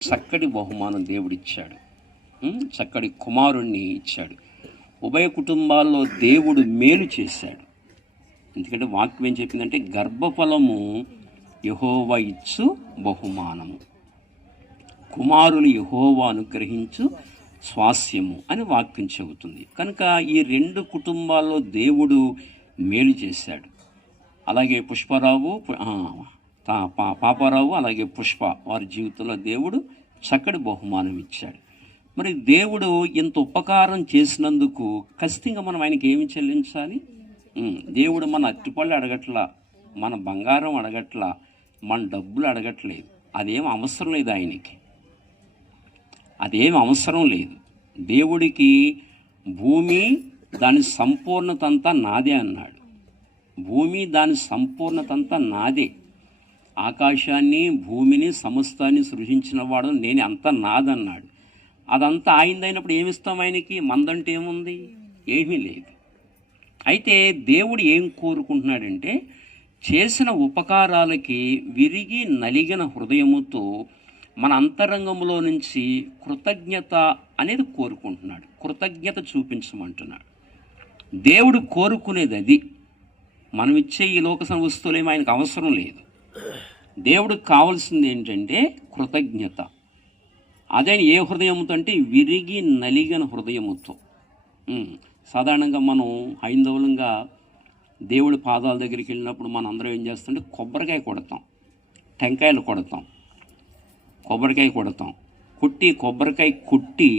చక్కటి బహుమానం దేవుడిచ్చాడు. చక్కటి కుమారుణ్ణి ఇచ్చాడు. ఉభయ కుటుంబాల్లో దేవుడు మేలు చేశాడు. ఎందుకంటే వాక్యం ఏం చెప్పిందంటే గర్భఫలము యెహోవా ఇచ్చు బహుమానము, కుమారులు యెహోవా అనుగ్రహించు స్వాస్యము అని వాక్యం చెబుతుంది. కనుక ఈ రెండు కుటుంబాల్లో దేవుడు మేలు చేశాడు. అలాగే పుష్పరావు పాపారావు అలాగే పుష్ప వారి జీవితంలో దేవుడు చక్కటి బహుమానం ఇచ్చాడు. మరి దేవుడు ఇంత ఉపకారం చేసినందుకు ఖచ్చితంగా మనం ఆయనకి ఏమి చెల్లించాలి? దేవుడు మన అట్టిపళ్ళు అడగట్లా, మన బంగారం అడగట్లా, మన డబ్బులు అడగట్లేదు. అదేం అవసరం లేదు ఆయనకి, అదేం అవసరం లేదు. దేవుడికి భూమి దాని సంపూర్ణత అంతా నాదే అన్నాడు. భూమి దాని సంపూర్ణత అంతా నాదే. ఆకాశాన్ని భూమిని సమస్తాన్ని సృజించిన వాడు నేనే, అంతా నాదన్నాడు. అదంతా ఆయనదైనప్పుడు ఏమిస్తాం ఆయనకి? మందంటే ఏముంది? ఏమీ లేదు. అయితే దేవుడు ఏం కోరుకుంటున్నాడంటే చేసిన ఉపకారాలకి విరిగి నలిగిన హృదయముతో మన అంతరంగంలో నుంచి కృతజ్ఞత అనేది కోరుకుంటున్నాడు. కృతజ్ఞత చూపించమంటున్నాడు. దేవుడు కోరుకునేది అది. మనం ఇచ్చే ఈ లోక వస్తువులేమో ఆయనకు అవసరం లేదు. దేవుడికి కావాల్సింది ఏంటంటే కృతజ్ఞత. అదే ఏ హృదయముతో అంటే విరిగి నలిగిన హృదయముతో. సాధారణంగా మనం హైందవులంగా దేవుడి పాదాల దగ్గరికి వెళ్ళినప్పుడు మనం అందరం ఏం చేస్తుంటే కొబ్బరికాయ కొడతాం, టెంకాయలు కొడతాం, కొబ్బరికాయ కొడతాం. కొబ్బరికాయ కొట్టి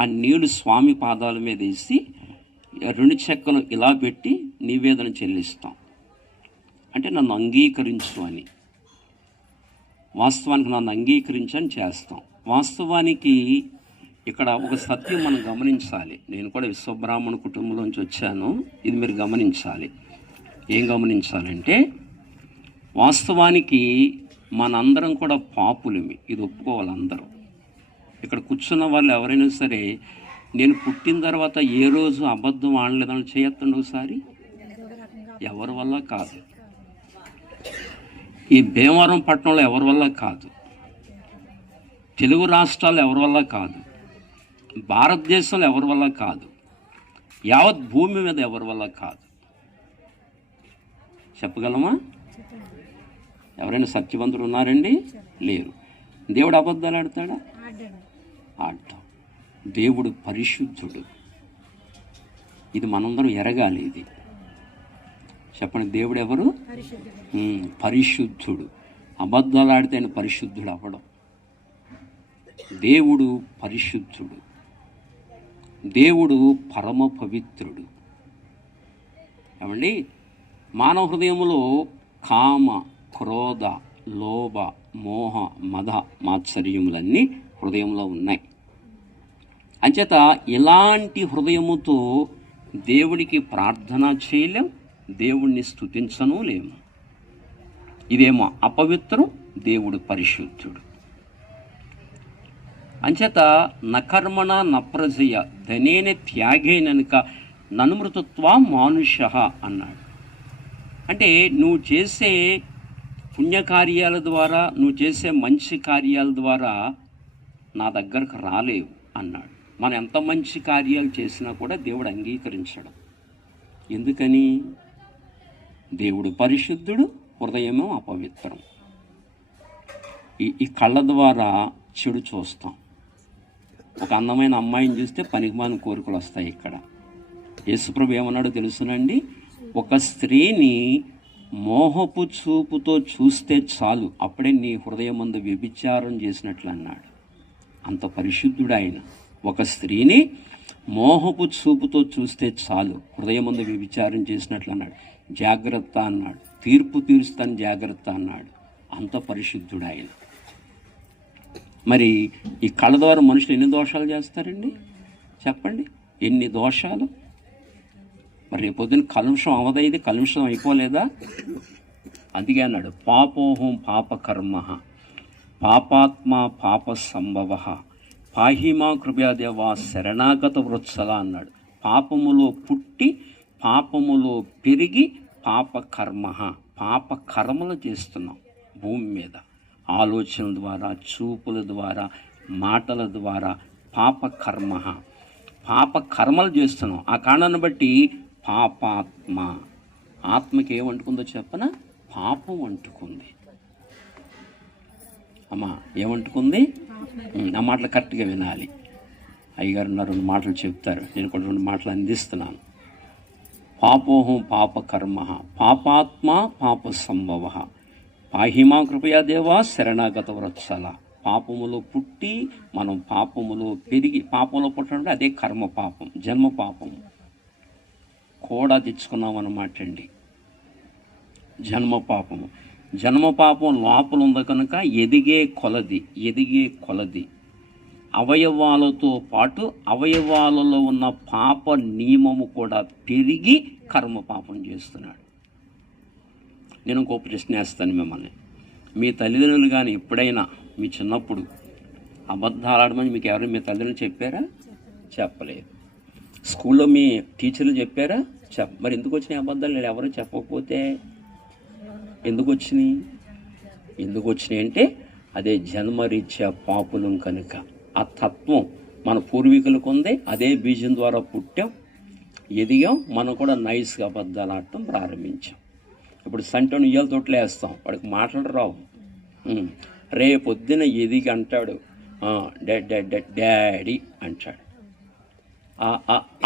ఆ నీళ్లు స్వామి పాదాల మీద వేసి 2 చెక్కలు ఇలా పెట్టి నివేదన చెల్లిస్తాం. అంటే నన్ను అంగీకరించు అని, వాస్తవానికి నన్ను అంగీకరించని చేస్తాం. వాస్తవానికి ఇక్కడ ఒక సత్యం మనం గమనించాలి. నేను కూడా విశ్వబ్రాహ్మణ కుటుంబంలోంచి వచ్చాను. ఇది మీరు గమనించాలి. ఏం గమనించాలంటే వాస్తవానికి మనందరం కూడా పాపులమి, ఇది ఒప్పుకోవాలి అందరూ. ఇక్కడ కూర్చున్న వాళ్ళు ఎవరైనా సరే నేను పుట్టిన తర్వాత ఏ రోజు అబద్ధం ఆడలేదని చేయొద్దండి ఒకసారి. ఎవరి వల్ల కాదు. ఈ భీమవరం పట్టణంలో ఎవరి వల్ల కాదు, తెలుగు రాష్ట్రాలు ఎవరి వల్ల కాదు, భారతదేశంలో ఎవరి వల్ల కాదు, యావత్ భూమి మీద ఎవరి వల్ల కాదు. చెప్పగలమా? ఎవరైనా సత్యవంతులు ఉన్నారండి? లేరు. దేవుడు అబద్ధాలు ఆడతాడా? ఆడతాం. దేవుడు పరిశుద్ధుడు. ఇది మనందరం ఎరగాలి. ఇది చెప్పండి, దేవుడు ఎవరు? పరిశుద్ధుడు. అబద్ధాలు ఆడితే ఆయన పరిశుద్ధుడు అవ్వడం. దేవుడు పరిశుద్ధుడు. దేవుడు పరమ పవిత్రుడు. ఏమండి, మానవ హృదయములో కామ, క్రోధ, లోభ, మోహ, మద, మాత్సర్యములన్నీ హృదయంలో ఉన్నాయి. అంచేత ఇలాంటి హృదయముతో దేవుడికి ప్రార్థన చేయలేం, దేవుణ్ణి స్తుతించను లేము. ఇదేమో అపవిత్రం, దేవుడు పరిశుద్ధుడు. అంచేత నకర్మణ నప్రజయ ధనేన త్యాగేనక ననుమృతత్వ మానుష అన్నాడు. అంటే నువ్వు చేసే పుణ్యకార్యాల ద్వారా, నువ్వు చేసే మంచి కార్యాల ద్వారా నా దగ్గరకు రాలేవు అన్నాడు. మనం ఎంత మంచి కార్యాలు చేసినా కూడా దేవుడు అంగీకరించడం. ఎందుకని? దేవుడు పరిశుద్ధుడు, హృదయమో అపవిత్రం. ఈ కళ్ళ ద్వారా చెడు చూస్తాం. ఒక అందమైన అమ్మాయిని చూస్తే పనికిమాలిన కోరికలు వస్తాయి. ఇక్కడ యేసుప్రభు ఏమన్నాడో తెలుసునండి? ఒక స్త్రీని మోహపు చూపుతో చూస్తే చాలు, అప్పుడే నీ హృదయమందు వ్యభిచారం చేసినట్లు అన్నాడు. అంత పరిశుద్ధుడు ఆయన. ఒక స్త్రీని మోహపు చూపుతో చూస్తే చాలు, హృదయమందు వ్యభిచారం చేసినట్లు అన్నాడు. జాగ్రత్త అన్నాడు. తీర్పు తీరుస్తాను జాగ్రత్త అన్నాడు. అంత పరిశుద్ధుడు ఆయన. మరి ఈ కళ్ళ ద్వారా మనుషులు ఎన్ని దోషాలు చేస్తారండి? చెప్పండి, ఎన్ని దోషాలు. మరి రేపొద్దున కలుషం అవదా? ఇది కలుషం అయిపోలేదా? అందుకే అన్నాడు పాపోహం పాపకర్మ పాపాత్మ పాప సంభవ పాహిమా కృపయాదేవా శరణాగత వృత్సల అన్నాడు. పాపములో పుట్టి పాపములో పెరిగి పాపకర్మ, పాప కర్మలు చేస్తున్నాం భూమి మీద. ఆలోచనల ద్వారా, చూపుల ద్వారా, మాటల ద్వారా పాప కర్మలు చేస్తున్నాం. ఆ కారణాన్ని బట్టి పాపాత్మ, ఆత్మకి ఏమంటుకుందో చెప్పనా? పాపం అంటుకుంది. అమ్మా ఏమంటుకుంది? ఆ మాటలు కరెక్ట్గా వినాలి. అయ్యగారు 2 మాటలు చెప్తారు, నేను కూడా 2 మాటలు అందిస్తున్నాను. పాపోహం పాపకర్మ, పాపాత్మ పాప సంభవ, పాహిమా కృపయా దేవా శరణాగత వత్సల. పాపములో పుట్టి మనం పాపములో పెరిగి, పాపంలో పుట్టడం అదే కర్మ పాపం, జన్మ పాపము కూడా తెచ్చుకున్నాం అన్నమాట అండి. జన్మ పాపం లోపల ఉంది కనుక ఎదిగే కొలది అవయవాలతో పాటు అవయవాలలో ఉన్న పాప నియమము కూడా పెరిగి కర్మ పాపం చేస్తున్నాడు. నేను ఇంకో ప్రశ్న వేస్తాను మిమ్మల్ని. మీ తల్లిదండ్రులు కానీ ఎప్పుడైనా మీ చిన్నప్పుడు అబద్ధాలు ఆడమని మీకు ఎవరైనా మీ తల్లిదండ్రులు చెప్పారా? చెప్పలేదు. స్కూల్లో మీ టీచర్లు చెప్పారా? మరి ఎందుకు వచ్చినాయి అబద్ధాలు? నేను ఎవరు చెప్పకపోతే ఎందుకు వచ్చినాయి అంటే అదే జన్మరీత్యా పాపులం కనుక. ఆ తత్వం మన పూర్వీకులకు ఉంది. అదే బీజం ద్వారా పుట్టాం, ఎదిగాం. మనం కూడా నైస్గా అబద్ధాలు ఆడటం ప్రారంభించాం. ఇప్పుడు సంటను ఇయ్యాల తోటలో వేస్తాం, వాడికి మాటలు రావు. రేపొద్దున ఎదిగి అంటాడు డాడీ అంటాడు,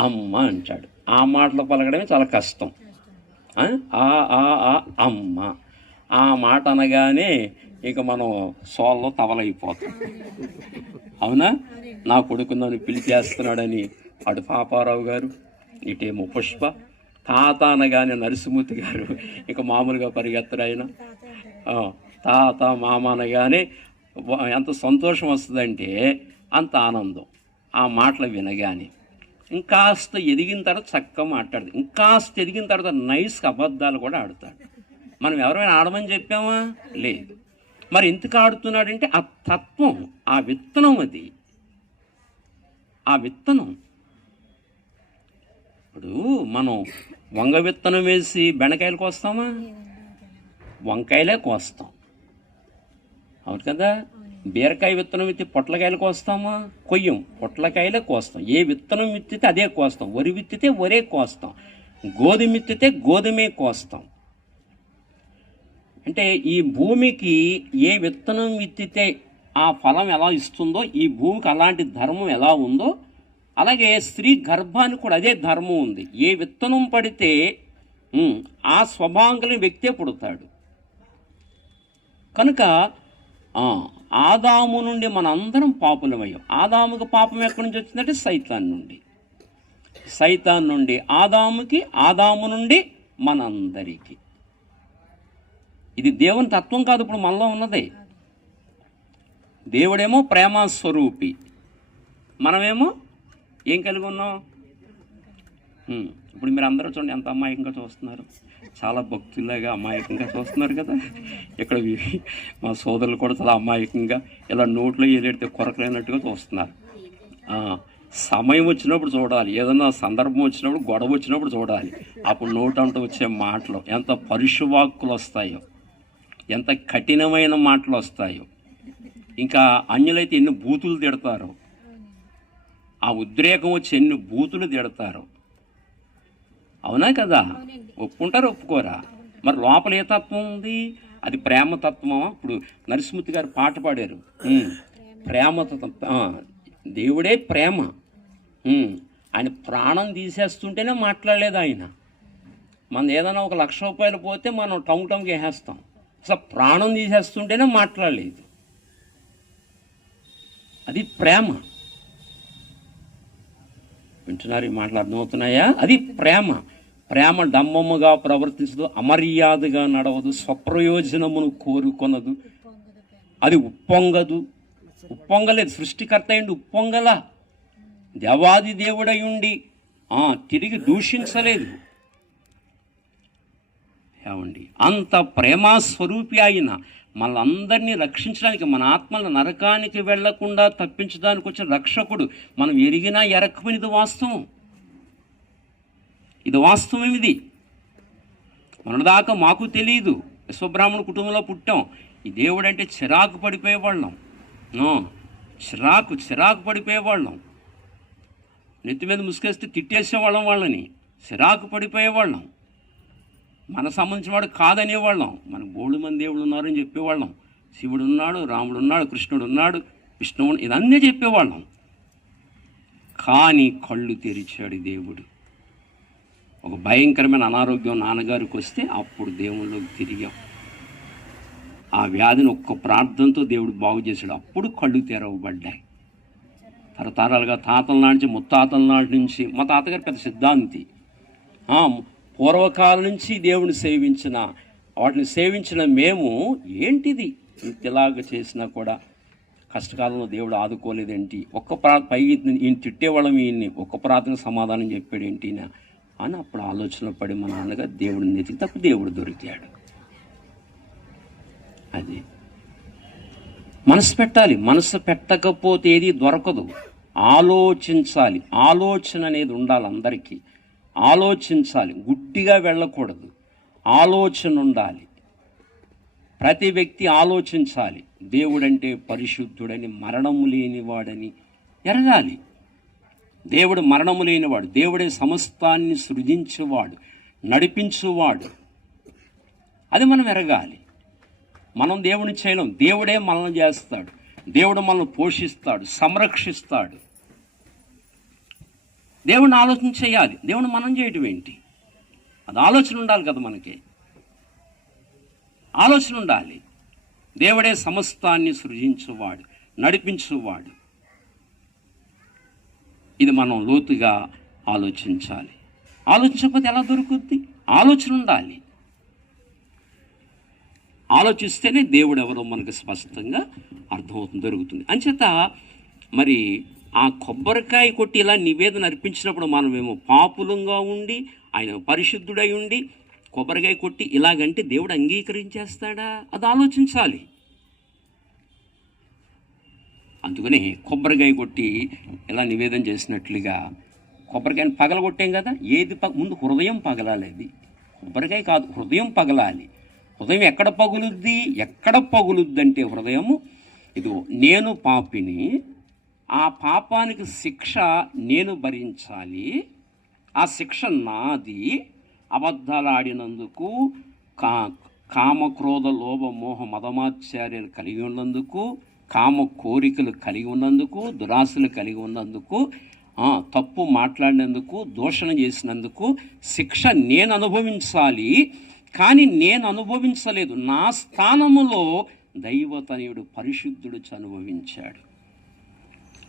అమ్మ అంటాడు. ఆ మాటలు పలకడమే చాలా కష్టం. అమ్మ ఆ మాట అనగానే ఇక మనం సోల్లో తవలైపోతాం. అవునా? నా కొడుకు నన్ను పిలిచేస్తున్నాడని అటు పాపారావు గారు, ఇటేమో పుష్ప, తాత అనగానే నరసింహమూర్తి గారు ఇక మామూలుగా పరిగెత్తరు. ఆయన తాత మామ అనగానే ఎంత సంతోషం వస్తుందంటే అంత ఆనందం ఆ మాటలు వినగానే. ఇంకాస్త ఎదిగిన తర్వాత చక్కగా మాట్లాడదు, ఇంకాస్త ఎదిగిన తర్వాత నైస్గా అబద్ధాలు కూడా ఆడతాడు. మనం ఎవరైనా ఆడమని చెప్పామా? లేదు. మరి ఎందుకు ఆడుతున్నాడంటే ఆ తత్వం, ఆ విత్తనం, అది ఆ విత్తనం. ఇప్పుడు మనం వంగ విత్తనం వేసి బెండకాయలు కోస్తామా? వంకాయలే కోస్తాం, అవును కదా? బీరకాయ విత్తనం విత్తి పొట్లకాయలు కోస్తామా? కొయ్యం, పొట్లకాయలే కోస్తాం. ఏ విత్తనం విత్తితే అదే కోస్తాం. వరి విత్తితే వరే కోస్తాం, గోధుమ విత్తితే గోధుమే కోస్తాం. అంటే ఈ భూమికి ఏ విత్తనం విత్తితే ఆ ఫలం ఎలా ఇస్తుందో, ఈ భూమికి అలాంటి ధర్మం ఎలా ఉందో, అలాగే స్త్రీ గర్భానికి కూడా అదే ధర్మం ఉంది. ఏ విత్తనం పడితే ఆ స్వభావం కలిగిన వ్యక్తే పుడతాడు. కనుక ఆదాము నుండి మనందరం పాపులమయ్యాం. ఆదాముకి పాపం ఎక్కడి నుంచి వచ్చిందంటే సైతాన్ నుండి ఆదాముకి, ఆదాము నుండి మనందరికీ. ఇది దేవుని తత్వం కాదు, ఇప్పుడు మనలో ఉన్నదే. దేవుడేమో ప్రేమ స్వరూపి, మనమేమో ఏం కలిగి ఉన్నాం? ఇప్పుడు మీరు అందరూ చూడండి ఎంత అమాయకంగా చూస్తున్నారు, చాలా భక్తులాగా అమాయకంగా చూస్తున్నారు కదా. ఇక్కడ మా సోదరులు కూడా చాలా అమాయకంగా ఇలా నోట్లో ఏదైతే కొరకలేనట్టుగా చూస్తున్నారు. సమయం వచ్చినప్పుడు చూడాలి, ఏదన్నా సందర్భం వచ్చినప్పుడు, గొడవ వచ్చినప్పుడు చూడాలి. అప్పుడు నోటంటూ వచ్చే మాటలు ఎంత పరుషవాక్కులు వస్తాయో, ఎంత కఠినమైన మాటలు వస్తాయో. ఇంకా అన్యులైతే ఎన్ని బూతులు తిడతారో, ఆ ఉద్రేకం వచ్చి ఎన్ని బూతులు తిడతారో. అవునా కదా? ఒప్పుకుంటారు, ఒప్పుకోరా? మరి లోపల ఏ తత్వం ఉంది? అది ప్రేమ తత్వమా? ఇప్పుడు నరసింహమూర్తి గారు పాట పాడారు, ప్రేమ తత్వం. దేవుడే ప్రేమ. ఆయన ప్రాణం తీసేస్తుంటేనే మాట్లాడలేదు ఆయన. మన ఏదైనా 1,00,000 రూపాయలు పోతే మనం టంగ్ వేసేస్తాం. అసలు ప్రాణం తీసేస్తుంటేనే మాట్లాడలేదు. అది ప్రేమ. వింటున్నారు? ఈ మాటలు అర్థమవుతున్నాయా? అది ప్రేమ. ప్రేమ డంబముగా ప్రవర్తించదు, అమర్యాదగా నడవదు, స్వప్రయోజనమును కోరుకొనదు, అది ఉప్పొంగలేదు. సృష్టికర్త అయ్యిండి ఉప్పొంగల, దేవాది దేవుడై ఉండి తిరిగి దూషించలేదు. ఏమండి, అంత ప్రేమస్వరూపి అయిన మనందరినీ రక్షించడానికి, మన ఆత్మల నరకానికి వెళ్లకుండా తప్పించడానికి వచ్చిన రక్షకుడు మనం ఎరిగినా ఎరకపోయిన ఇది వాస్తవం. ఇది మనదాకా మాకు తెలియదు. విశ్వబ్రాహ్మణ కుటుంబంలో పుట్టాం. ఈ దేవుడు అంటే చిరాకు పడిపోయేవాళ్ళం, చిరాకు పడిపోయేవాళ్ళం. నెత్తి మీద ముసుకేస్తే తిట్టేసేవాళ్ళం, వాళ్ళని చిరాకు పడిపోయేవాళ్ళం. మన సంబంధించిన వాడు కాదనేవాళ్ళం. మనకు బోళ్ళు మంది దేవుళ్ళు ఉన్నారని చెప్పేవాళ్ళం. శివుడు ఉన్నాడు, రాముడు ఉన్నాడు, కృష్ణుడు ఉన్నాడు, విష్ణువు, ఇదన్నీ చెప్పేవాళ్ళం. కానీ కళ్ళు తెరిచాడు దేవుడు. ఒక భయంకరమైన అనారోగ్యం నాన్నగారికి వస్తే అప్పుడు దేవుళ్ళలోకి తిరిగాం. ఆ వ్యాధిని ఒక్క ప్రార్థనతో దేవుడు బాగు చేశాడు. అప్పుడు కళ్ళు తెరవబడ్డాయి. తరతరాలుగా తాతల నాటి ముత్తాతల నాటి నుంచి, మా తాతగారు పెద్ద సిద్ధాంతి, పూర్వకాలం నుంచి దేవుని వాటిని సేవించిన మేము ఏంటిది ఇలాగ చేసినా కూడా కష్టకాలంలో దేవుడు ఆదుకోలేదేంటి, పైకి ఈయన తిట్టేవాళ్ళం, ఈయన్ని ఒక్క ప్రార్థన సమాధానం చెప్పాడేంటి అని అప్పుడు ఆలోచనలో పడి మా నాన్నగారు దేవుడిని నెతికి తప్ప దేవుడు దొరికాడు. అది మనసు పెట్టాలి. మనసు పెట్టకపోతే ఏది దొరకదు. ఆలోచించాలి. ఆలోచన అనేది ఉండాలి అందరికీ. ఆలోచించాలి, గుడ్డిగా వెళ్ళకూడదు. ఆలోచన ఉండాలి. ప్రతి వ్యక్తి ఆలోచించాలి. దేవుడంటే పరిశుద్ధుడని, మరణము లేనివాడని ఎరగాలి. దేవుడు మరణము లేనివాడు, దేవుడే సమస్తాన్ని సృజించేవాడు, నడిపించువాడు. అది మనం ఎరగాలి. మనం దేవుని చేయలేం, దేవుడే మనల్ని చేస్తాడు. దేవుడు మనల్ని పోషిస్తాడు, సంరక్షిస్తాడు. దేవుడిని ఆలోచన చేయాలి. దేవుడు మనం చేయటం ఏంటి? అది ఆలోచన ఉండాలి కదా. మనకి ఆలోచన ఉండాలి. దేవుడే సమస్తాన్ని సృజించువాడు, నడిపించువాడు. ఇది మనం లోతుగా ఆలోచించాలి. ఆలోచించకపోతే ఎలా దొరుకుద్ది? ఆలోచన ఉండాలి. ఆలోచిస్తేనే దేవుడు ఎవరో మనకు స్పష్టంగా అర్థమవుతుంది, దొరుకుతుంది. అంచేత మరి ఆ కొబ్బరికాయ కొట్టి ఇలా నివేదన అర్పించినప్పుడు మనమేమో పాపులంగా ఉండి, ఆయన పరిశుద్ధుడై ఉండి కొబ్బరికాయ కొట్టి ఇలాగంటే దేవుడు అంగీకరించేస్తాడా? అది ఆలోచించాలి. అందుకని కొబ్బరికాయ కొట్టి ఇలా నివేదన చేసినట్లుగా కొబ్బరికాయని పగలగొట్టాం కదా. ఏది ముందు హృదయం పగలాలి. అది కొబ్బరికాయ కాదు, హృదయం పగలాలి. హృదయం ఎక్కడ పగులుద్ది అంటే హృదయము, ఇదిగో నేను పాపిని, ఆ పాపానికి శిక్ష నేను భరించాలి, ఆ శిక్ష నాది, అబద్ధాలు ఆడినందుకు, కామక్రోధ లోభ మోహ మదమాచార్యాలు కలిగి ఉన్నందుకు, కామ కోరికలు కలిగి ఉన్నందుకు, దురాశలు కలిగి ఉన్నందుకు, తప్పు మాట్లాడినందుకు, దూషణ చేసినందుకు శిక్ష నేను అనుభవించాలి. కానీ నేను అనుభవించలేదు, నా స్థానములో దైవతనయుడు పరిశుద్ధుడు అనుభవించాడు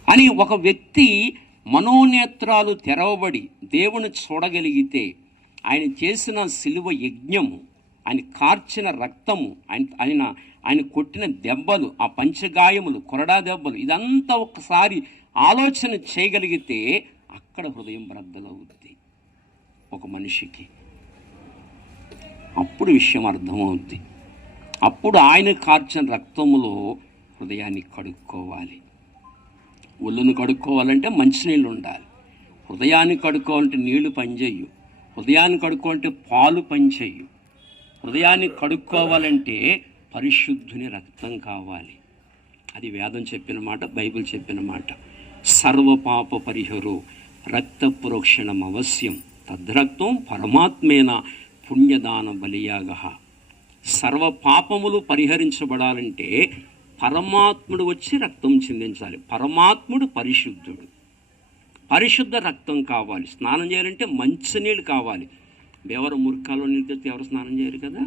అని ఒక వ్యక్తి మనోనేత్రాలు తెరవబడి దేవుని చూడగలిగితే, ఆయన చేసిన శిలువ యజ్ఞము, ఆయన కార్చిన రక్తము, ఆయన కొట్టిన దెబ్బలు, ఆ పంచగాయములు, కొరడా దెబ్బలు, ఇదంతా ఒకసారి ఆలోచన చేయగలిగితే అక్కడ హృదయం బ్రద్దలవుద్ది ఒక మనిషికి. అప్పుడు విషయం అర్థమవుద్ది. అప్పుడు ఆయన కార్చిన రక్తములో హృదయాన్ని కడుక్కోవాలి. ఒళ్ళును కడుక్కోవాలంటే మంచినీళ్ళు ఉండాలి. హృదయాన్ని కడుక్కోవాలంటే నీళ్లు పనిచేయు. హృదయాన్ని కడుక్కోవాలంటే పాలు పనిచేయు. హృదయాన్ని కడుక్కోవాలంటే పరిశుద్ధుని రక్తం కావాలి. అది వేదం చెప్పిన మాట, బైబిల్ చెప్పిన మాట. సర్వపాప పరిహరో రక్త ప్రోక్షణం అవశ్యం, తద్రక్తం పరమాత్మేన పుణ్యదాన బలియాగ. సర్వ పాపములు పరిహరించబడాలంటే పరమాత్ముడు వచ్చి రక్తం చిందించాలి. పరమాత్ముడు పరిశుద్ధుడు, పరిశుద్ధ రక్తం కావాలి. స్నానం చేయాలంటే మంచినీళ్ళు కావాలి. ఎవరు మురికాలో నీళ్ళు తెస్తే ఎవరు స్నానం చేయరు కదా.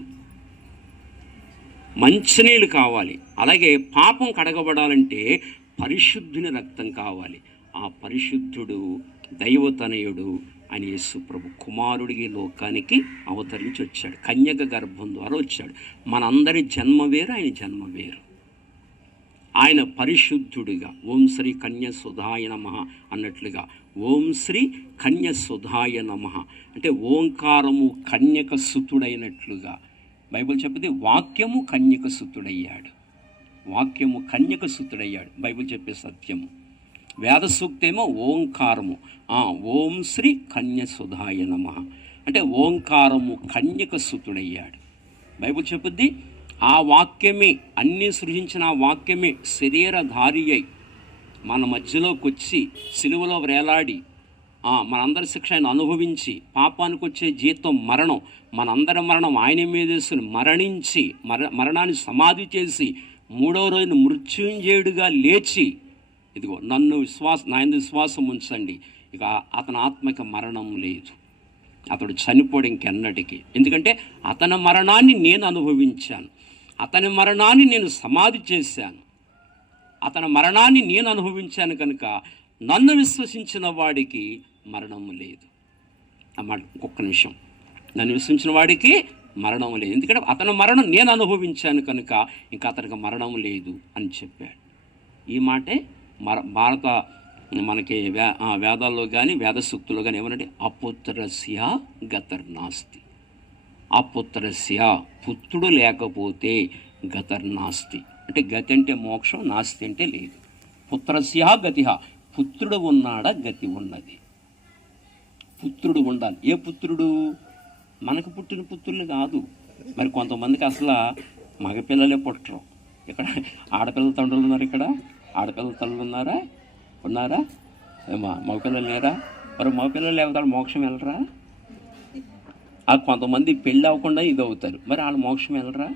మంచినీళ్ళు కావాలి. అలాగే పాపం కడగబడాలంటే పరిశుద్ధుని రక్తం కావాలి. ఆ పరిశుద్ధుడు దైవతనయుడు అని యేసు ప్రభు కుమారుడికి లోకానికి అవతరించి వచ్చాడు. కన్యక గర్భం ద్వారా వచ్చాడు. మనందరి జన్మ వేరు, ఆయన జన్మ వేరు. ఆయన పరిశుద్ధుడిగా ఓం శ్రీ కన్య సుధాయ నమః అన్నట్లుగా ఓం శ్రీ కన్య సుధాయ నమః అంటే ఓంకారము కన్యక సుతుడైనట్లుగా బైబిల్ చెప్పింది. వాక్యము కన్యక సుతుడయ్యాడు. వాక్యము కన్యక సుతుడయ్యాడు బైబిల్ చెప్పే సత్యము. వేద సూక్తేమో ఓంకారము, ఓం శ్రీ కన్య సుధాయ నమః అంటే ఓంకారము కన్యక సుతుడయ్యాడు బైబిల్ చెప్పుద్ది. ఆ వాక్యమే, అన్నీ సృజించిన ఆ వాక్యమే శరీరధారి అయి మన మధ్యలోకి వచ్చి సిలువలో వేలాడి మనందరి శిక్ష ఆయన అనుభవించి, పాపానికి వచ్చే జీతం మరణం, మనందరి మరణం ఆయన మీద వేసుకుని మరణించి మరణాన్ని సమాధి చేసి 3వ రోజున మృత్యుంజయుడిగా లేచి, ఇదిగో నా విశ్వాసం ఉంచండి, ఇక అతని ఆత్మకి మరణం లేదు, అతడు చనిపోడు ఇంకెన్నటికి. ఎందుకంటే అతని మరణాన్ని నేను అనుభవించాను, అతని మరణాన్ని నేను సమాధి చేశాను, అతని మరణాన్ని నేను అనుభవించాను కనుక నన్ను విశ్వసించిన వాడికి మరణం లేదు. అన్నమాట. ఇంకొక నిమిషం, నన్ను విశ్వసించిన వాడికి మరణం లేదు, ఎందుకంటే అతని మరణం నేను అనుభవించాను కనుక ఇంకా అతనికి మరణం లేదు అని చెప్పాడు. ఈ మాటే భారత మనకి వేదాల్లో కానీ వేద సూక్తుల్లో కానీ ఏమనంటే అపుత్రస్య గతర్నాస్తి. అపుత్రస్య, పుత్రుడు లేకపోతే గతర్నాస్తి, అంటే గతి అంటే మోక్షం, నాస్తి అంటే లేదు. పుత్రస్య గతిహ, పుత్రుడు ఉన్నాడా గతి ఉన్నది. పుత్రుడు ఉండాలి. ఏ పుత్రుడు? మనకు పుట్టిన పుత్రులు కాదు. మరి కొంతమందికి అసలు మగపిల్లలే పుట్టరు. ఇక్కడ ఆడపిల్లల తండ్రులు ఉన్నారు, ఇక్కడ ఆడపిల్లల తల్లులు ఉన్నారా? మగపిల్లలు లేరా? మరి మగపిల్లలు లేకపోతే మోక్షం వెళ్ళరా? కొంతమంది పెళ్ళి అవ్వకుండా ఇది అవుతారు, మరి వాళ్ళు మోక్షం వెళ్ళరా?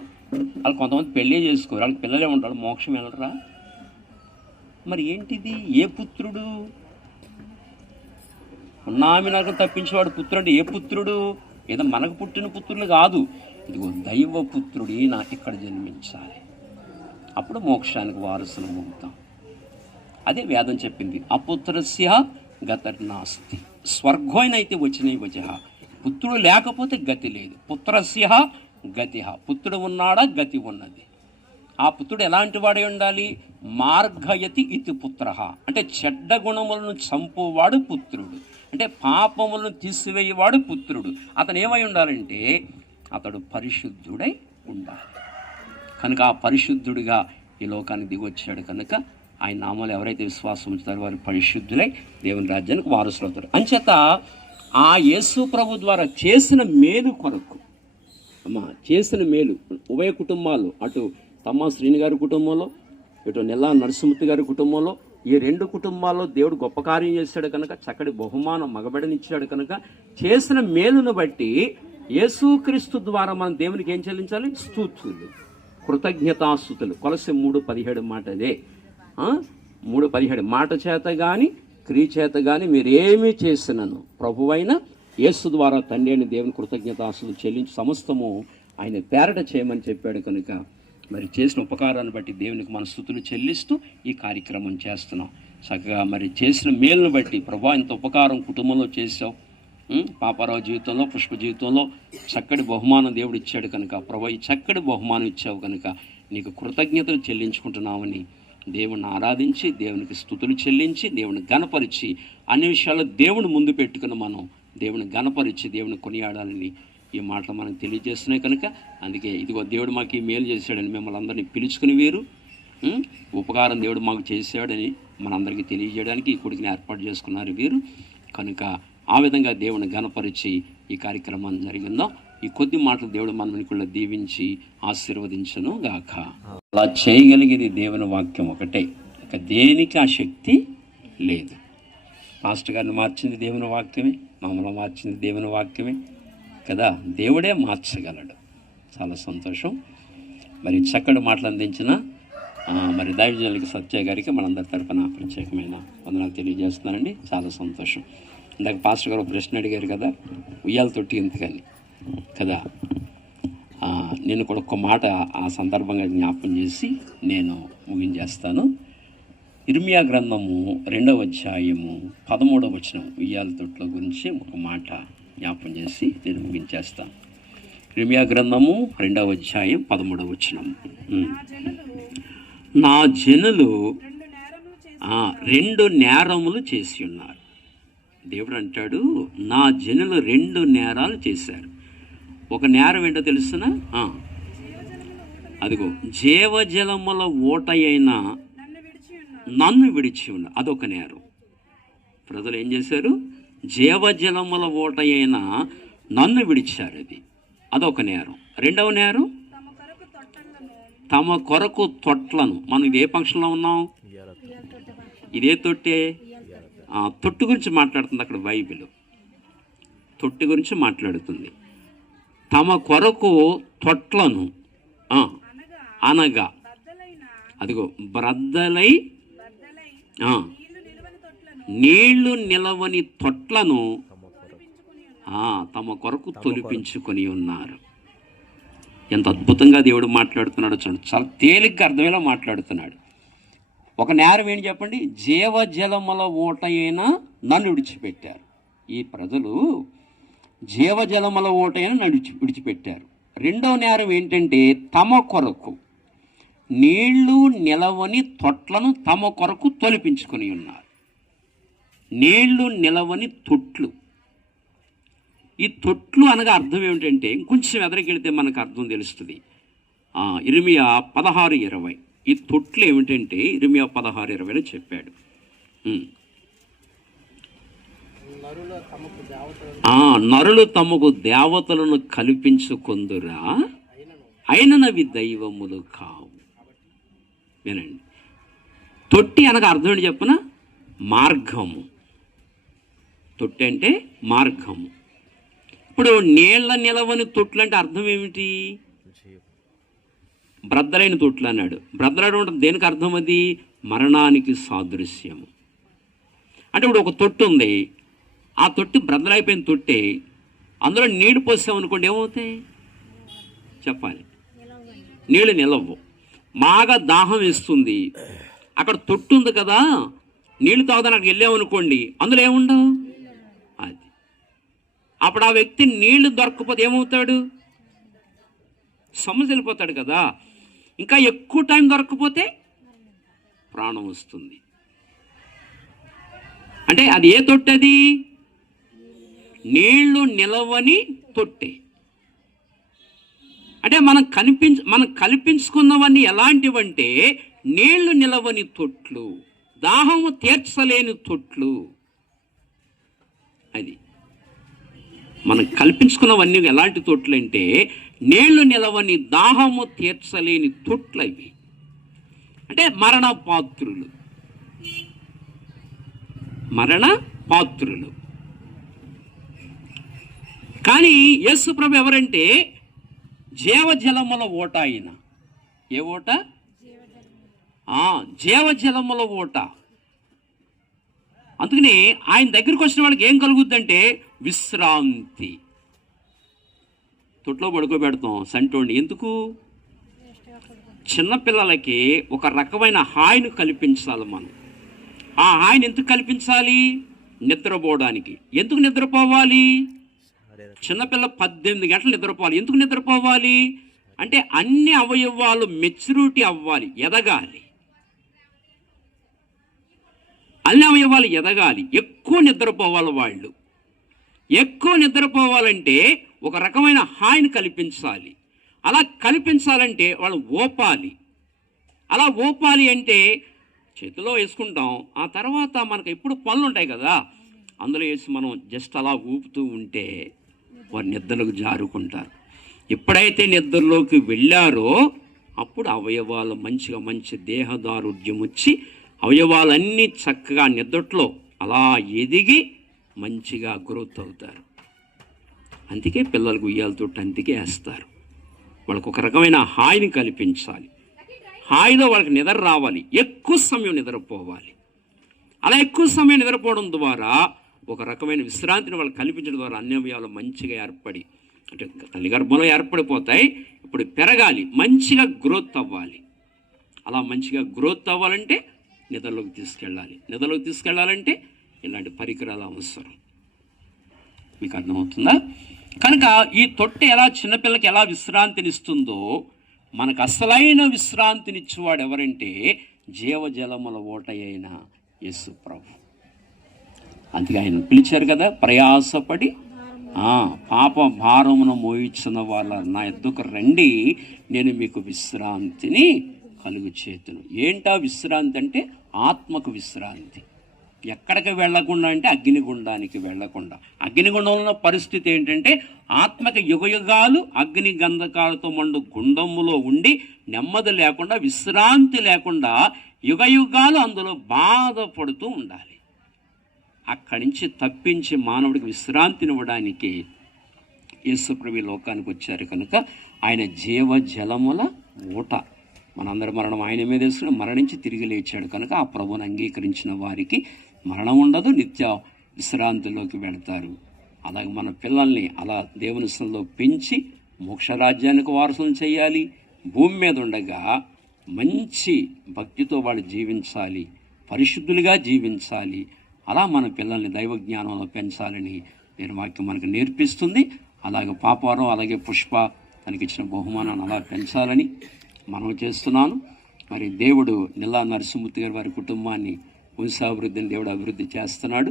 వాళ్ళు కొంతమంది పెళ్ళే చేసుకోరు, వాళ్ళకి పిల్లలే ఉంటారు, మోక్షం వెళ్ళరా? మరి ఏంటిది? ఏ పుత్రుడు? ఉన్నామి నాకు తప్పించేవాడు పుత్రుడు అంటే ఏ పుత్రుడు? ఏదో మనకు పుట్టిన పుత్రులు కాదు, ఇదిగో దైవ పుత్రుడి నాకు ఇక్కడ జన్మించాలి, అప్పుడు మోక్షానికి వారసులం అవుతాం. అదే వేదం చెప్పింది, అపుత్రస్య గతర్నాస్తి. స్వర్గోనైతే వచ్చినవి వచః, పుత్రుడు లేకపోతే గతి లేదు. పుత్రస్య గతిహ, పుత్రుడు ఉన్నాడా గతి ఉన్నది. ఆ పుత్రుడు ఎలాంటి వాడే ఉండాలి? మార్గయతి ఇతి పుత్ర, అంటే చెడ్డ గుణములను చంపువాడు పుత్రుడు, అంటే పాపములను తీసివేయవాడు పుత్రుడు. అతను ఏమై ఉండాలంటే అతడు పరిశుద్ధుడై ఉండాలి. కనుక ఆ పరిశుద్ధుడిగా ఈ లోకానికి దిగొచ్చాడు కనుక ఆయన నామాలు ఎవరైతే విశ్వాసం ఉంచుతారో వారు పరిశుద్ధులై దేవుని రాజ్యానికి వారసులు అవుతారు. అంచేత ఆ యేసు ప్రభు ద్వారా చేసిన మేలు కొరకు, చేసిన మేలు ఉభయ కుటుంబాలు, అటు తమ్మ శ్రీని గారి కుటుంబంలో, ఇటు నెల్లా నరసింహమూర్తి గారి కుటుంబంలో, ఈ 2 కుటుంబాల్లో దేవుడు గొప్ప కార్యం చేశాడు కనుక చక్కటి బహుమానం మగబడినిచ్చాడు కనుక చేసిన మేలును బట్టి యేసుక్రీస్తు ద్వారా మనం దేవునికి ఏం చెల్లించాలి? స్తుతులు, కృతజ్ఞతాస్తుతులు. కొలస్సె 3:17 మాట అదే. 3:17 మాట చేత కానీ క్రియ చేత కానీ మీరేమీ చేసినను ప్రభువైన యేసు ద్వారా తండ్రి అని దేవుని కృతజ్ఞతాస్తుతులు చెల్లించి సమస్తము ఆయన పేరట చేయమని చెప్పాడు కనుక మరి చేసిన ఉపకారాన్ని బట్టి దేవునికి మన స్తుతులు చెల్లిస్తూ ఈ కార్యక్రమం చేస్తున్నాం. చక్కగా మరి చేసిన మేలును బట్టి ప్రభా ఇంత ఉపకారం కుటుంబంలో చేసావు, పాపారావు జీవితంలో, పుష్ప జీవితంలో చక్కటి బహుమానం దేవుడు ఇచ్చాడు కనుక ప్రభా ఈ చక్కటి బహుమానం ఇచ్చావు కనుక నీకు కృతజ్ఞతలు చెల్లించుకుంటున్నామని దేవుణ్ణి ఆరాధించి దేవునికి స్తుతులు చెల్లించి దేవుని గణపరిచి అన్ని విషయాల్లో దేవుని ముందు పెట్టుకుని మనం దేవుని గణపరిచి దేవుని కొనియాడాలని ఈ మాటలు మనకు తెలియజేస్తున్నాయి కనుక అందుకే ఇదిగో దేవుడు మాకు ఈ మేలు చేశాడని మిమ్మల్ని అందరినీ పిలుచుకుని వీరు ఉపకారం దేవుడు మాకు చేశాడని మనందరికీ తెలియజేయడానికి ఈ కొడుకుని ఏర్పాటు చేసుకున్నారు వీరు. కనుక ఆ విధంగా దేవుని గణపరిచి ఈ కార్యక్రమం జరిగిందో ఈ కొద్ది మాటలు దేవుడు మన వెనుకల్లో దీవించి ఆశీర్వదించను గాక. అలా చేయగలిగేది దేవుని వాక్యం ఒకటే, ఇక దేనికి ఆ శక్తి లేదు. మాస్టర్ గారిని మార్చింది దేవుని వాక్యమే, మమ్మల్ని మార్చింది దేవుని వాక్యమే కదా, దేవుడే మార్చగలడు. చాలా సంతోషం. మరి చక్కటి మాటలు అందించిన మరి దైవజనులకి సత్య గారికి మనందరి తరఫున ప్రత్యేకమైన వందనాలు తెలియజేస్తున్నానండి. చాలా సంతోషం. ఇందాక పాస్టర్ గారు ప్రశ్న అడిగారు కదా, ఉయ్యాల తొట్టి ఎందుకని కదా, నేను కూడా ఒక్క మాట ఆ సందర్భంగా జ్ఞాపకం చేసి నేను ముగించేస్తాను. ఇర్మియా గ్రంథము 2వ అధ్యాయము 13వ వచనం ఉయ్యాల తొట్ల గురించి ఒక మాట జ్ఞాపకం చేసి నేను ముగించేస్తాను. ఇర్మియా గ్రంథము 2వ అధ్యాయం 13వ వచనం, నా జనులు 2 నేరములు చేసి ఉన్నారు. దేవుడు అంటాడు నా జనులు 2 నేరాలు చేశారు. ఒక నేరం ఏంటో తెలుసునా? అదిగో జీవజలముల ఊట అయినా నన్ను విడిచి ఉన్న అదొక నేరం. ప్రజలు ఏం చేశారు? జీవజలముల ఊట అయినా నన్ను విడిచారు, అదొక నేరం. 2వ నేరం తమ కొరకు తొట్లను. మనం ఇదే ఫంక్షన్లో ఉన్నాం. ఇదే తొట్టే. తొట్టు గురించి మాట్లాడుతుంది అక్కడ బైబిల్. తొట్టి గురించి మాట్లాడుతుంది. తమ కొరకు తొట్లను అనగా అదిగో బ్రద్దలై నీళ్లు నిలవని తొట్లను తమ కొరకు తొలిపించుకొని ఉన్నారు. ఎంత అద్భుతంగా దేవుడు మాట్లాడుతున్నాడో చూడండి. చాలా తేలిగ్గా అర్థమయ్యేలా మాట్లాడుతున్నాడు. ఒక నేరం ఏంటి చెప్పండి? జీవజలముల ఊట అయినా నన్ను విడిచిపెట్టారు. ఈ ప్రజలు జీవజలముల ఊట అయినా విడిచిపెట్టారు. రెండవ నేరం ఏంటంటే తమ కొరకు నీళ్లు నిలవని తొట్లను తమ కొరకు తొలిపించుకొని ఉన్నారు. నీళ్లు నిలవని తొట్లు. ఈ తొట్లు అనగా అర్థం ఏమిటంటే, ఇంకొంచెం ఎదరికెళ్తే మనకు అర్థం తెలుస్తుంది. ఇర్మియా 16:20. ఈ తొట్లు ఏమిటంటే ఇర్మియా 16:20 చెప్పాడు. నరులు తమకు దేవతలను కల్పించుకొందురా, అయినవి దైవములు కావు. వినండి, తొట్టి అనగా అర్థం ఏంటి చెప్పన? మార్గము. తొట్టి అంటే మార్గము. ఇప్పుడు నీళ్ల నిలవని తొట్లు అంటే అర్థం ఏమిటి? బ్రద్దలైన తొట్లు అన్నాడు. బ్రద్దలైన ఉంటుంది దేనికి అర్థం? అది మరణానికి సాదృశ్యము. అంటే ఇప్పుడు ఒక తొట్టు ఉంది, ఆ తొట్టి బ్రద్దలైపోయిన తొట్టే, అందులో నీళ్లు పోసామనుకోండి ఏమవుతాయి చెప్పాలి? నీళ్ళు నిలవు. బాగా దాహం వేస్తుంది, అక్కడ తొట్టు ఉంది కదా, నీళ్లు తాగుదానికి అక్కడికి వెళ్ళామనుకోండి, అందులో ఏముండవు. అది అప్పుడు ఆ వ్యక్తి నీళ్లు దొరకకపోతే ఏమవుతాడు? సమస్య వెళ్ళిపోతాడు కదా. ఇంకా ఎక్కువ టైం దొరకకపోతే ప్రాణం వస్తుంది. అంటే అది ఏ తొట్టె? అది నీళ్లు నిలవని తొట్టె. అంటే మనం కల్పించుకున్నవన్నీ ఎలాంటివంటే నీళ్లు నిలవని తొట్లు, దాహము తీర్చలేని తొట్లు. అది మనం కల్పించుకున్నవన్నీ ఎలాంటి తొట్లు అంటే నీళ్లు నిలవని దాహము తీర్చలేని తొట్లు అవి. అంటే మరణ పాత్రులు. కానీ యేసు ప్రభు ఎవరంటే జీవజలముల ఊట. ఆయన ఏ ఊట? జీవజలముల ఊట. అందుకని ఆయన దగ్గరికి వచ్చిన వాళ్ళకి ఏం కలుగుద్దంటే విశ్రాంతి. తొట్లో పడుకోబెడతాం సంటోండి. ఎందుకు? చిన్నపిల్లలకి ఒక రకమైన హాయిని కల్పించాలి మనం. ఆ హాయిని ఎందుకు కల్పించాలి? నిద్రపోవడానికి. ఎందుకు నిద్రపోవాలి? చిన్నపిల్ల 18 గంటలు నిద్రపోవాలి. ఎందుకు నిద్రపోవాలి అంటే అన్ని అవయవాలు మెచ్యూరిటీ అవ్వాలి, ఎదగాలి. అన్ని అవయవాలు ఎదగాలి, ఎక్కువ నిద్రపోవాలి. వాళ్ళు ఎక్కువ నిద్రపోవాలంటే ఒక రకమైన హాయిని కల్పించాలి. అలా కల్పించాలంటే వాళ్ళు ఓపాలి. అలా ఓపాలి అంటే చేతిలో వేసుకుంటాం, ఆ తర్వాత మనకు ఎప్పుడు పనులు ఉంటాయి కదా, అందులో వేసి మనం జస్ట్ అలా ఊపుతూ ఉంటే వారు నిద్రలోకి జారుకుంటారు. ఎప్పుడైతే నిద్రలోకి వెళ్ళారో అప్పుడు అవయవాలు మంచి దేహదారుఢ్యం వచ్చి అవయవాలన్నీ చక్కగా నిద్రలో అలా ఎదిగి మంచిగా గ్రోత్ అవుతారు. అందుకే పిల్లలకు ఉయ్యాలతో అందుకే వేస్తారు. వాళ్ళకు ఒక రకమైన హాయిని కల్పించాలి. హాయిలో వాళ్ళకి నిద్ర రావాలి, ఎక్కువ సమయం నిద్రపోవాలి. అలా ఎక్కువ సమయం నిద్రపోవడం ద్వారా ఒక రకమైన విశ్రాంతిని వాళ్ళకి కల్పించడం ద్వారా అన్ని అవయవాలు మంచిగా ఏర్పడి, అంటే తల్లి గర్భంలో ఏర్పడిపోతాయి. ఇప్పుడు పెరగాలి, మంచిగా గ్రోత్ అవ్వాలి. అలా మంచిగా గ్రోత్ అవ్వాలంటే నిద్రలోకి తీసుకెళ్ళాలి. నిద్రలోకి తీసుకెళ్ళాలంటే ఇలాంటి పరికరాలు అవసరం. మీకు అర్థమవుతుందా? కనుక ఈ తొట్టె ఎలా చిన్నపిల్లకి ఎలా విశ్రాంతినిస్తుందో మనకు అసలైన విశ్రాంతినిచ్చేవాడు ఎవరంటే జీవజలముల ఊట అయిన యేసు ప్రభు. అందుకే ఆయన పిలిచారు కదా, ప్రయాసపడి పాప భారమును మోయించిన వాళ్ళ నా యొద్దకు రండి, నేను మీకు విశ్రాంతిని కలుగు చేతును. ఏంటా విశ్రాంతి అంటే ఆత్మకు విశ్రాంతి. ఎక్కడికి వెళ్లకుండా అంటే అగ్నిగుండానికి వెళ్లకుండా. అగ్నిగుండంలో పరిస్థితి ఏంటంటే ఆత్మక యుగయుగాలు అగ్ని గంధకాలతో మండు గుండములో ఉండి నెమ్మది లేకుండా, విశ్రాంతి లేకుండా యుగయుగాలు అందులో బాధపడుతూ ఉండాలి. అక్కడి నుంచి తప్పించి మానవుడికి విశ్రాంతినివ్వడానికి యేసుప్రభు లోకానికి వచ్చారు కనుక ఆయన జీవజలముల ఊట. మనందరి మరణం ఆయన మీద వేసుకుని మరణించి తిరిగి లేచాడు కనుక ఆ ప్రభువుని అంగీకరించిన వారికి మరణం ఉండదు, నిత్య విశ్రాంతిలోకి వెళతారు. అలాగే మన పిల్లల్ని అలా దేవుని సన్నిధిలో పెంచి మోక్షరాజ్యానికి వారసులను చేయాలి. భూమి మీద ఉండగా మంచి భక్తితో వాళ్ళు జీవించాలి, పరిశుద్ధులుగా జీవించాలి. అలా మన పిల్లల్ని దైవ జ్ఞానంలో పెంచాలని నేను వాక్యం మనకు నేర్పిస్తుంది. అలాగే పాపారం, అలాగే పుష్ప తనకిచ్చిన బహుమానాన్ని అలా పెంచాలని మనం చేస్తున్నాను. మరి దేవుడు నిల్లా నరసింహమూర్తి గారి వారి కుటుంబాన్ని వంశాభివృద్ధిని దేవుడు అభివృద్ధి చేస్తున్నాడు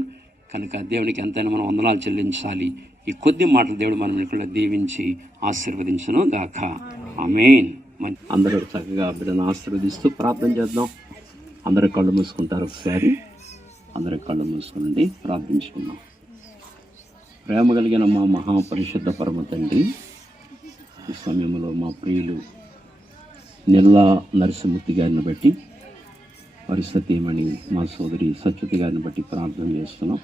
కనుక దేవునికి ఎంతైనా మనం వందనాలు చెల్లించాలి. ఈ కొద్ది మాటలు దేవుడు మనం ఇక్కడ దీవించి ఆశీర్వదించును గాక. ఆమేన్. అందరూ చక్కగా బిడ్డను ఆశీర్వదిస్తూ ప్రార్థన చేద్దాం. అందరూ కళ్ళు మూసుకుంటారు. ఒకసారి అందరూ కళ్ళు మూసుకునండి, ప్రార్థించుకుందాం. ప్రేమ కలిగిన మా మహాపరిశుద్ధ పరమ తండ్రి, ఈ సమయంలో మా ప్రియులు నిల్లా నరసింహమూర్తి గారిని బట్టి, వారి సతీమణి మా సోదరి సత్యవతి గారిని బట్టి ప్రార్థన చేస్తున్నాం.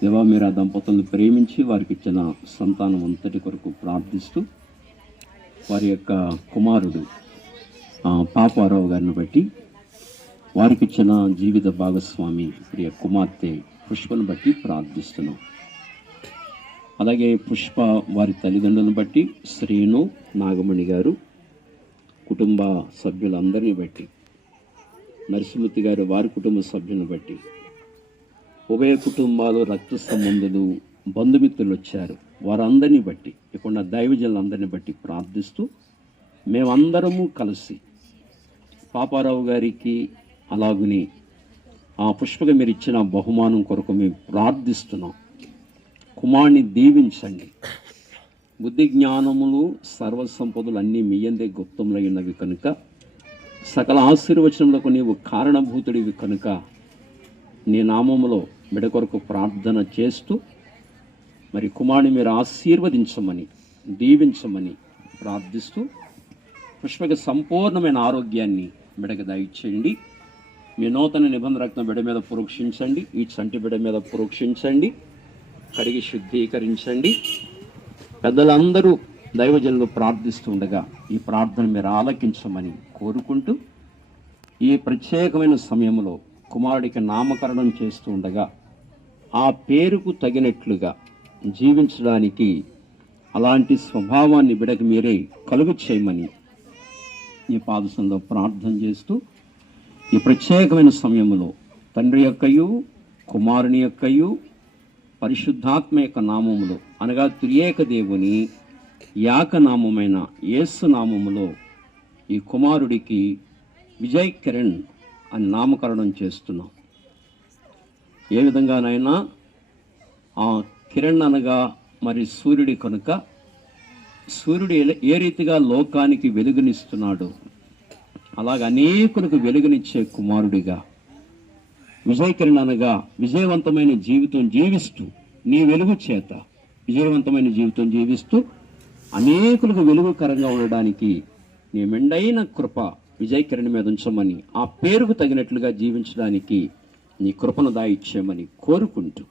దేవా, మీరు ఆ దంపతులను ప్రేమించి వారికి ఇచ్చిన సంతానం అంతటి కొరకు ప్రార్థిస్తూ, వారి యొక్క కుమారుడు పాపారావు గారిని బట్టి, వారికి ఇచ్చిన జీవిత భాగస్వామి ప్రియ కుమార్తె పుష్పను బట్టి ప్రార్థిస్తున్నాం. అలాగే పుష్ప వారి తల్లిదండ్రులను బట్టి, శ్రీను, నాగమణి గారు కుటుంబ సభ్యులందరినీ బట్టి, నరసింహమూర్తి గారు వారి కుటుంబ సభ్యులను బట్టి, ఉభయ కుటుంబాలు రక్త సంబంధులు బంధుమిత్రులు వచ్చారు, వారందరినీ బట్టి, ఇక్కడ దైవజనులందరినీ బట్టి ప్రార్థిస్తూ, మేమందరము కలిసి పాపారావు గారికి అలాగుని ఆ పుష్పగా మీరు ఇచ్చిన బహుమానం కొరకు మేము ప్రార్థిస్తున్నాం. కుమారుని దీవించండి. బుద్ధి జ్ఞానములు సర్వసంపదలు అన్నీ మీ యందే గుప్తములైనవి కనుక, సకల ఆశీర్వచనములకు నీవు కారణభూతుడివి కనుక, నీ నామములో బిడ్డ కొరకు ప్రార్థన చేస్తూ, మరి కుమారుని మీరు ఆశీర్వదించమని, దీవించమని ప్రార్థిస్తూ, పుష్పకి సంపూర్ణమైన ఆరోగ్యాన్ని బిడకు దయచేయండి. మీ నూతన నిబంధన రక్తం బిడ మీద పురోక్షించండి, ఈ చంటి బిడ మీద పురోక్షించండి, కడిగి శుద్ధీకరించండి. పెద్దలందరూ దైవజనులు ప్రార్థిస్తూ ఉండగా ఈ ప్రార్థన మీరు ఆలకించమని కోరుకుంటూ, ఈ ప్రత్యేకమైన సమయంలో కుమారుడికి నామకరణం చేస్తూ ఉండగా ఆ పేరుకు తగినట్లుగా జీవించడానికి అలాంటి స్వభావాన్ని బిడకు మీరే కలుగు చేయమని ఈ పాదసంలో ప్రార్థన చేస్తూ, ఈ ప్రత్యేకమైన సమయంలో తండ్రి యొక్కయు కుమారుని యొక్కయు పరిశుద్ధాత్మ యొక్క నామములో, అనగా త్రియేక దేవుని యాకనామమైన యేసు నామములో ఈ కుమారుడికి విజయ్ కిరణ్ అని నామకరణం చేస్తున్నాం. ఏ విధంగానైనా ఆ కిరణ్ అనగా మరి సూర్యుడి కనుక, సూర్యుడు ఏ రీతిగా లోకానికి వెలుగునిస్తున్నాడో అలాగ అనేకులకు వెలుగునిచ్చే కుమారుడిగా విజయ్ కిరణ్ అనగా విజయవంతమైన జీవితం జీవిస్తూ, నీ వెలుగు చేత విజయవంతమైన జీవితం జీవిస్తూ అనేకులకు వెలుగుకరంగా ఉండడానికి నీ మెండైన కృప విజయ్ కిరణ్ మీద ఉంచమని, ఆ పేరుకు తగినట్లుగా జీవించడానికి నీ కృపను దాయిచ్చేయమని కోరుకుంటూ,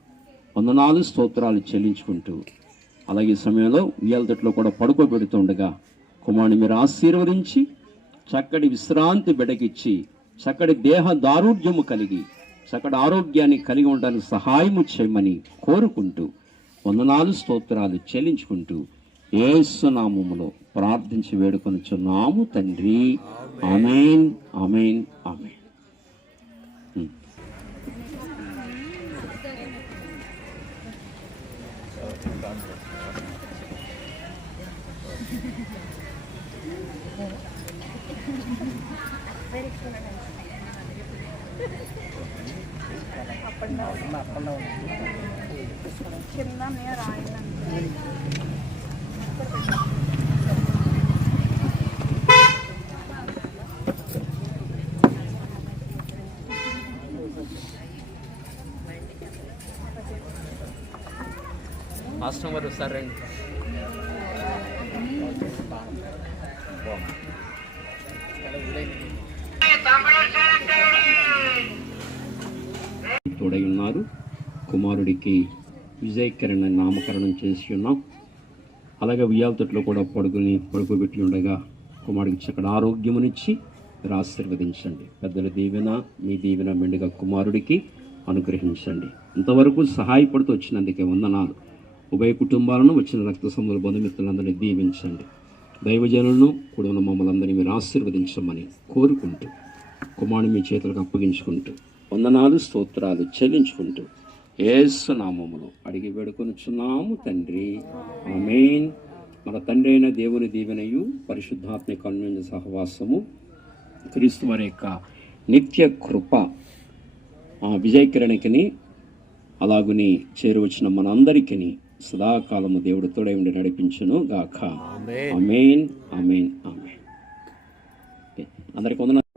వందనాలు స్తోత్రాలు చెల్లించుకుంటూ, అలాగే సమయంలో ఉయ్యాలతట్లో కూడా పడుకోబెడుతుండగా కుమారుని మీరు ఆశీర్వదించి చక్కటి విశ్రాంతి బిడకిచ్చి, చక్కటి దేహ దారుఢ్యము కలిగి చక్కటి ఆరోగ్యాన్ని కలిగి ఉండడానికి సహాయము చేయమని కోరుకుంటూ, వందనాలు స్తోత్రాలు చెల్లించుకుంటూ యేసు నామములో ప్రార్థించి వేడుకొనుచున్నాము తండ్రి. ఆమేన్, ఆమేన్, ఆమేన్. కింద రాయాలంటే ఆశ్రమం వారు సరే తోడై ఉన్నారు. కుమారుడికి విజయ్ కిరణ్ అని నామకరణం చేసి ఉన్నాం. అలాగే ఉయ్యాల తొట్లో కూడా పడుకోబెట్టి ఉండగా కుమారుడికి చక్కటి ఆరోగ్యమునిచ్చి మీరు ఆశీర్వదించండి. పెద్దల దీవెన మీ దీవెన మెండుగా కుమారుడికి అనుగ్రహించండి. ఇంతవరకు సహాయపడుతూ వచ్చినందుకే వందనాలు. ఉభయ కుటుంబాలను వచ్చిన రక్త సంబంధుల బంధుమిత్రులందరినీ దీవించండి. దైవజనులను కూడా ఉన్న మమ్మల్ని అందరినీ మీరు ఆశీర్వదించమని కోరుకుంటూ కుమారుని మీ చేతులకు అప్పగించుకుంటూ వందనాలు స్తోత్రాలు చెల్లించుకుంటూ యేసు నామములో అడిగి వేడుకొనుచున్నాము తండ్రి, ఆమేన్. మన తండ్రి అయిన దేవుని దీవెనయు పరిశుద్ధాత్మిక అన్యోన్య సహవాసము క్రీస్తు వారి యొక్క నిత్య కృప విజయ్ కిరణ్కిని అలాగుని చేరువచ్చిన మనందరికీ సదాకాలము దేవుడు తోడై ఉండి నడిపించును గాక. ఆమేన్, ఆమేన్, ఆమేన్. అందరికీ వందనాలు.